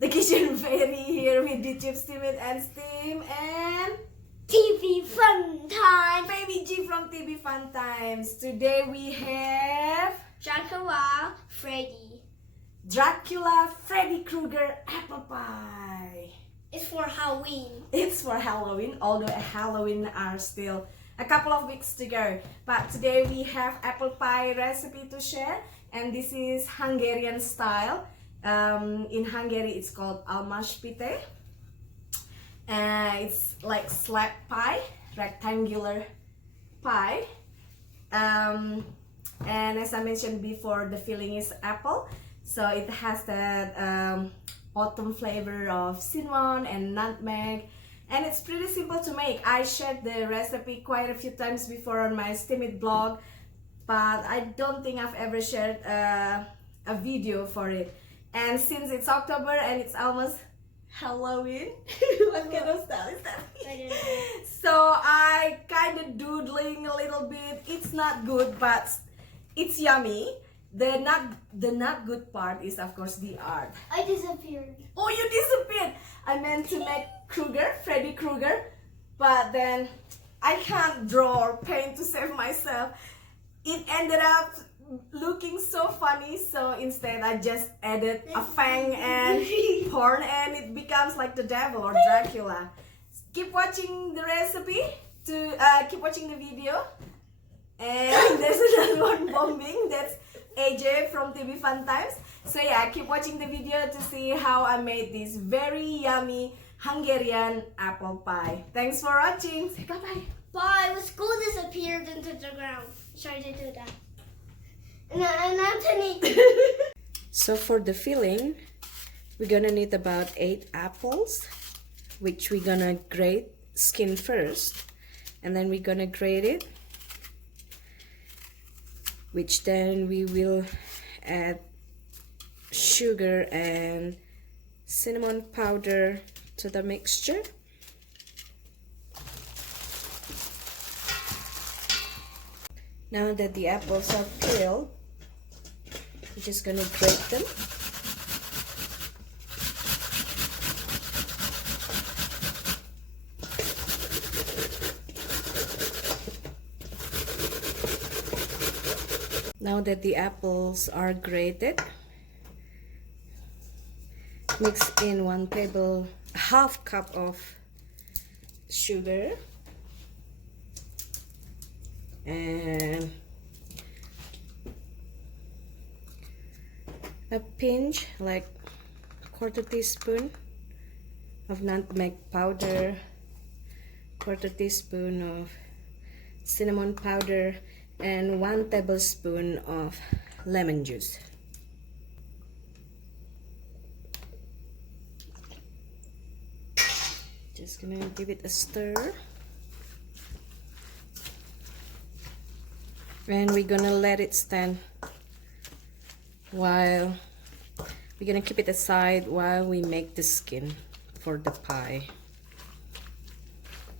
the kitchen fairy here with the chip steam it and steam and TV Fun Time. Baby G from TV Fun Times. Today we have Dracula Freddy. Dracula Freddy Krueger apple pie. It's for Halloween. It's for Halloween, although Halloween are still a couple of weeks to go. But today we have apple pie recipe to share, and this is Hungarian style. In Hungary it's called Almas Pite. It's like slab pie, rectangular pie. And as I mentioned before, the filling is apple, so it has that autumn flavor of cinnamon and nutmeg, and it's pretty simple to make. I shared the recipe quite a few times before on my Steam It blog, but I don't think I've ever shared a video for it. And since it's October and it's almost Halloween, what kind of style is that? I don't know. So I kind of doodling a little bit. It's not good, but it's yummy. The not good part is of course the art. I disappeared. Oh, you disappeared! I meant to make Freddy Krueger, but then I can't draw or paint to save myself. It ended up looking so funny, so instead I just added a fang and horn, and it becomes like the devil or Dracula. Keep watching the recipe to keep watching the video. And there's another one bombing, that's AJ from TV Fun Times. So yeah, keep watching the video to see how I made this very yummy Hungarian apple pie. Thanks for watching. Say bye-bye. Bye. The school disappeared into the ground. Sorry to do that. And Anthony. So for the filling, we're gonna need about 8 apples, which we're gonna grate skin first, and then we're gonna grate it, which then we will add sugar and cinnamon powder to the mixture. Now that the apples are peeled, we're just gonna grate them. Now that the apples are grated, mix in half cup of sugar and a pinch, like 1/4 teaspoon of nutmeg powder, 1/4 teaspoon of cinnamon powder, and 1 tablespoon of lemon juice. Just gonna give it a stir, and we're gonna let it stand while we're gonna keep it aside while we make the skin for the pie.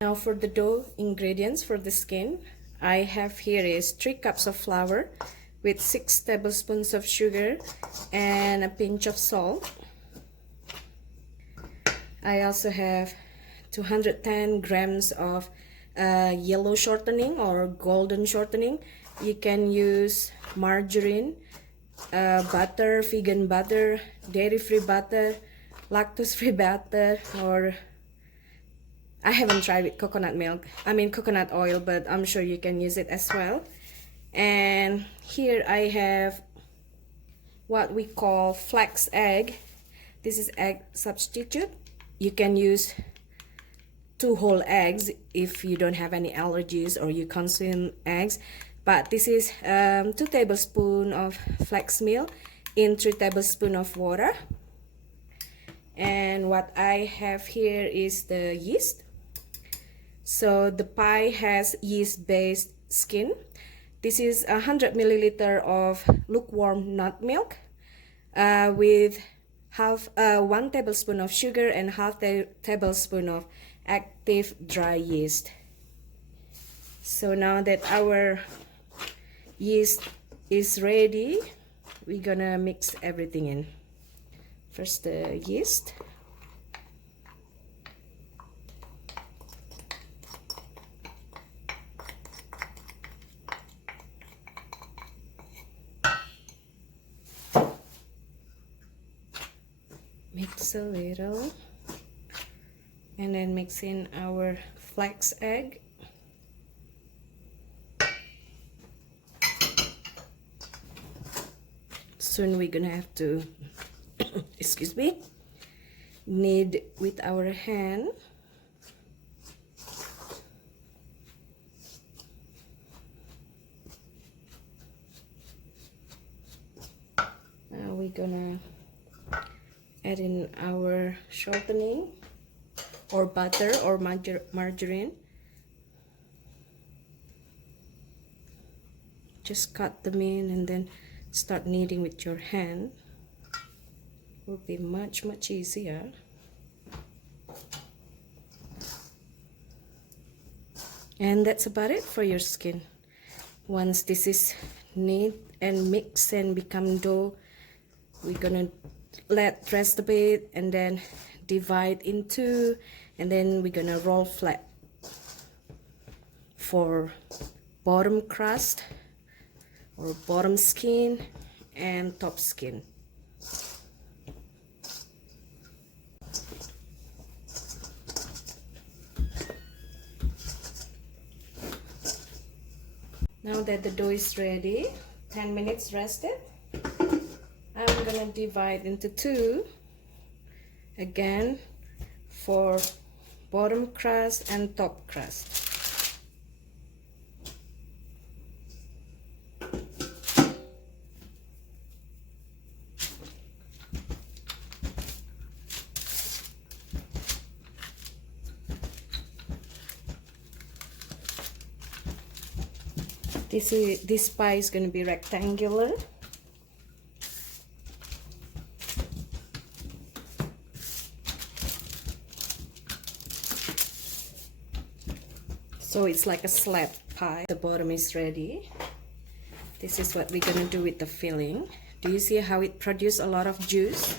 Now for the dough ingredients for the skin, I have here is 3 cups of flour with 6 tablespoons of sugar and a pinch of salt. I also have 210 grams of yellow shortening or golden shortening. You can use margarine, butter, vegan butter, dairy-free butter, lactose-free butter, or I haven't tried with coconut oil, but I'm sure you can use it as well. And here I have what we call flax egg. This is egg substitute. You can use 2 whole eggs if you don't have any allergies or you consume eggs. But this is 2 tablespoons of flax meal in 3 tablespoons of water. And what I have here is the yeast. So the pie has yeast-based skin. This is 100 milliliter of lukewarm nut milk with 1 tablespoon of sugar and half tablespoon of active dry yeast. So now that our yeast is ready, we're gonna mix everything in. First the yeast. Mix a little, and then mix in our flax egg. Soon we're gonna have to excuse me, knead with our hand. Now we're gonna add in our shortening or butter or margarine. Just cut them in and then start kneading with your hand. Will be much easier. And that's about it for your skin. Once this is knead and mix and become dough, we're gonna let rest a bit and then divide in two, and then we're gonna roll flat for bottom crust or bottom skin and top skin. Now that the dough is ready, 10 minutes rested, I'm gonna divide into two again for bottom crust and top crust. This pie is going to be rectangular. So it's like a slab pie. The bottom is ready. This is what we're going to do with the filling. Do you see how it produces a lot of juice?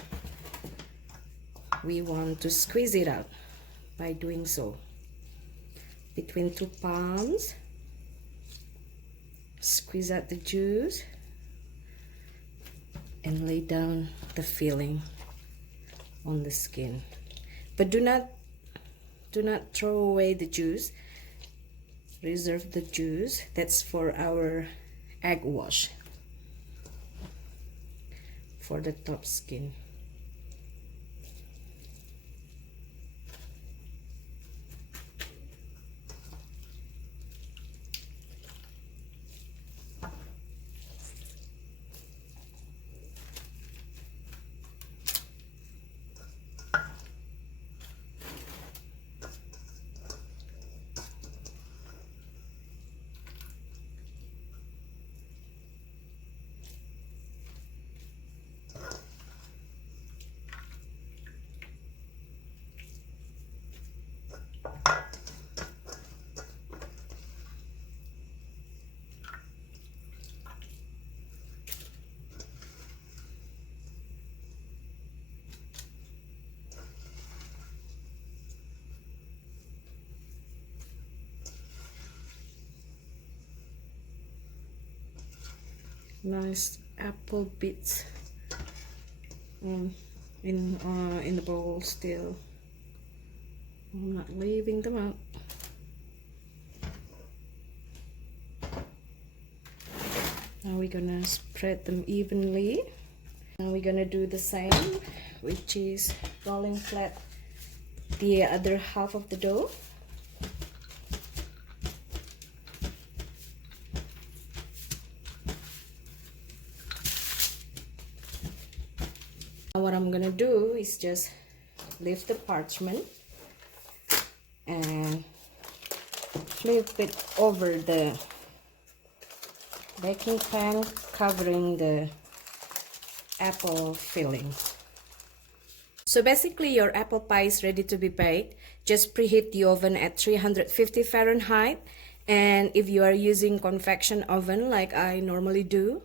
We want to squeeze it out by doing so. Between two palms. Squeeze out the juice and lay down the filling on the skin, but do not throw away the juice. Reserve the juice. That's for our egg wash for the top skin. Nice apple bits in the bowl still. I'm not leaving them out. Now we're gonna spread them evenly. Now we're gonna do the same, which is rolling flat the other half of the dough. What I'm gonna do is just lift the parchment and flip it over the baking pan, covering the apple filling. So basically your apple pie is ready to be baked. Just preheat the oven at 350 Fahrenheit, and if you are using convection oven like I normally do,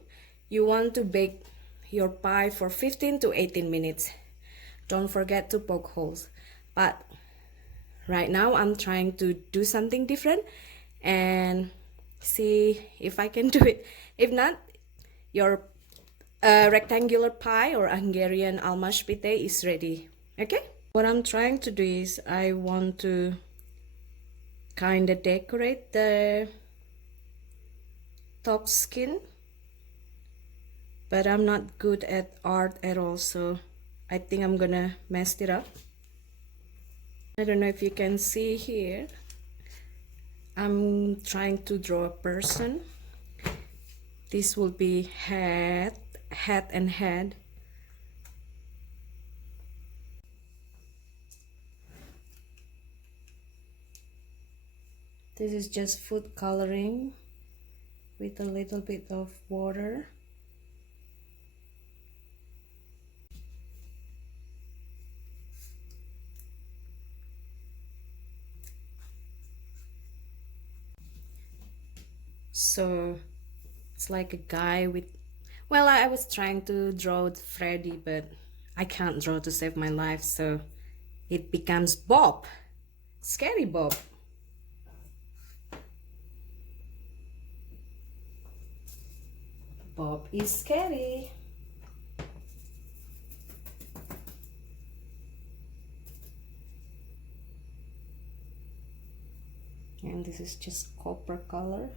you want to bake your pie for 15 to 18 minutes. don't forget to poke holes. But right now I'm trying to do something different and see if I can do it. If not, your rectangular pie or Hungarian Almas pite is ready. Okay, what I'm trying to do is I want to kind of decorate the top skin, but I'm not good at art at all, so I think I'm gonna mess it up. I don't know if you can see here, I'm trying to draw a person. This will be head and head. This is just food coloring with a little bit of water. So it's like a guy with, well, I was trying to draw Freddy, but I can't draw to save my life, so it becomes Bob. Scary Bob. Bob is scary. And this is just copper color.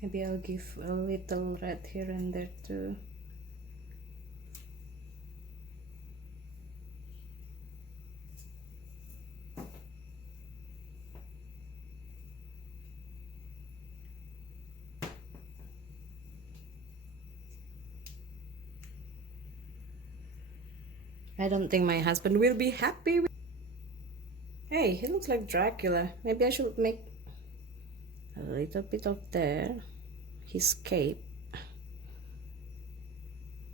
Maybe I'll give a little red here and there too. I don't think my husband will be happy with. Hey, he looks like Dracula. Maybe I should make a little bit of there, his cape,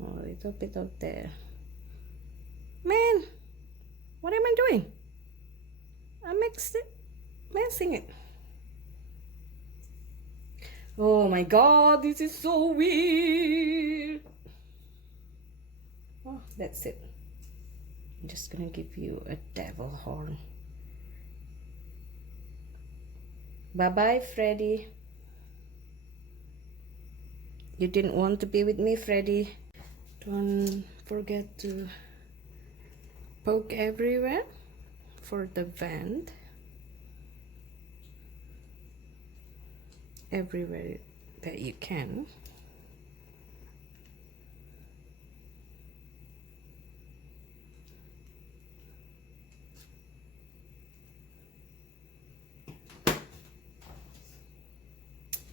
a little bit of there. Man, what am I doing? I mixed it, messing it. Oh my god, this is so weird. Oh, that's it. I'm just gonna give you a devil horn. Bye-bye, Freddy. You didn't want to be with me, Freddy. Don't forget to poke everywhere for the vent. Everywhere that you can.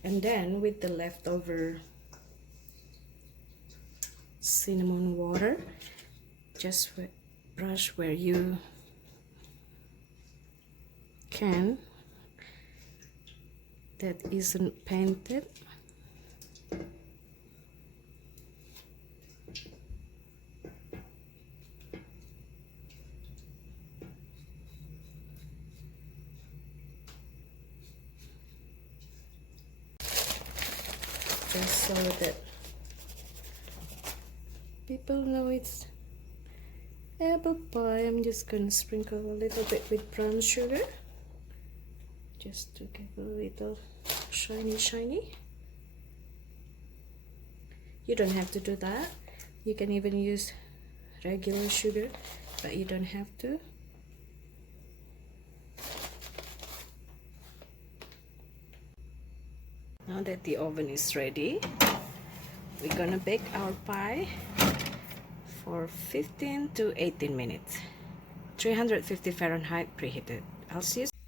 And then with the leftover cinnamon water, just brush where you can that isn't painted. Just so that people know it's apple pie. I'm just gonna sprinkle a little bit with brown sugar just to give a little shiny. You don't have to do that. You can even use regular sugar, but you don't have to. Now that the oven is ready, we're gonna bake our pie for 15 to 18 minutes. 350 Fahrenheit preheated. I'll see you.